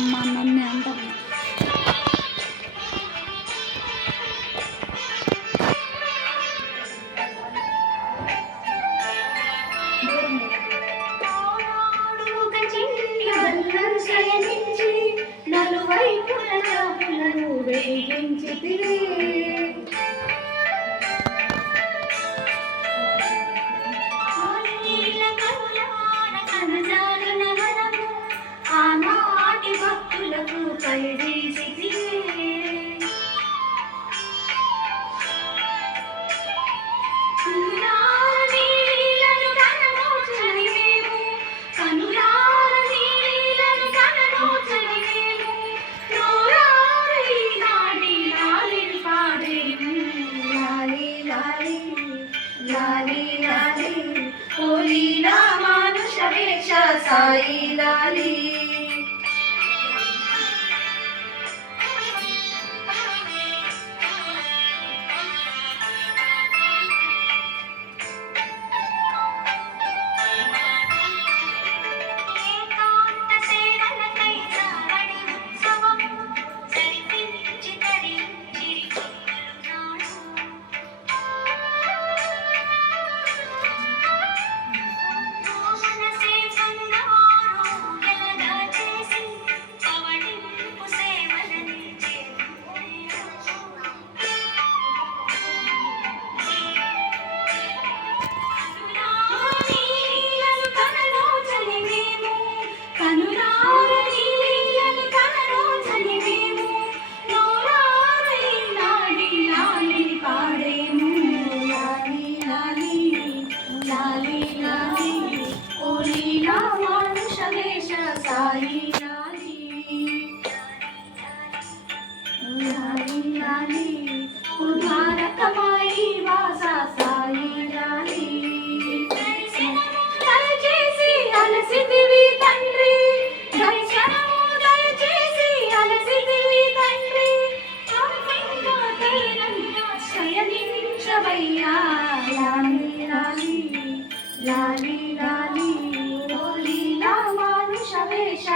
అమ్మ నన్ను అంటారు. నలువైపులను వేగించితివే ఆనాటి భక్తులకు కలిగేసితివే లాలి లాలి ఓ లీలా మానుష వేష సాయి లాలి సాయి లాలి లాలి లాలి ఓ ద్వారకమాయి వాస సాయి లాలి దయచేసి అలసితివి తండ్రి దర్శనము దయచేసి అలసితివి తండ్రి శయనించవయ్యా లాలి లాలి లాలి లాలి ఓ లీలా మానుష వేష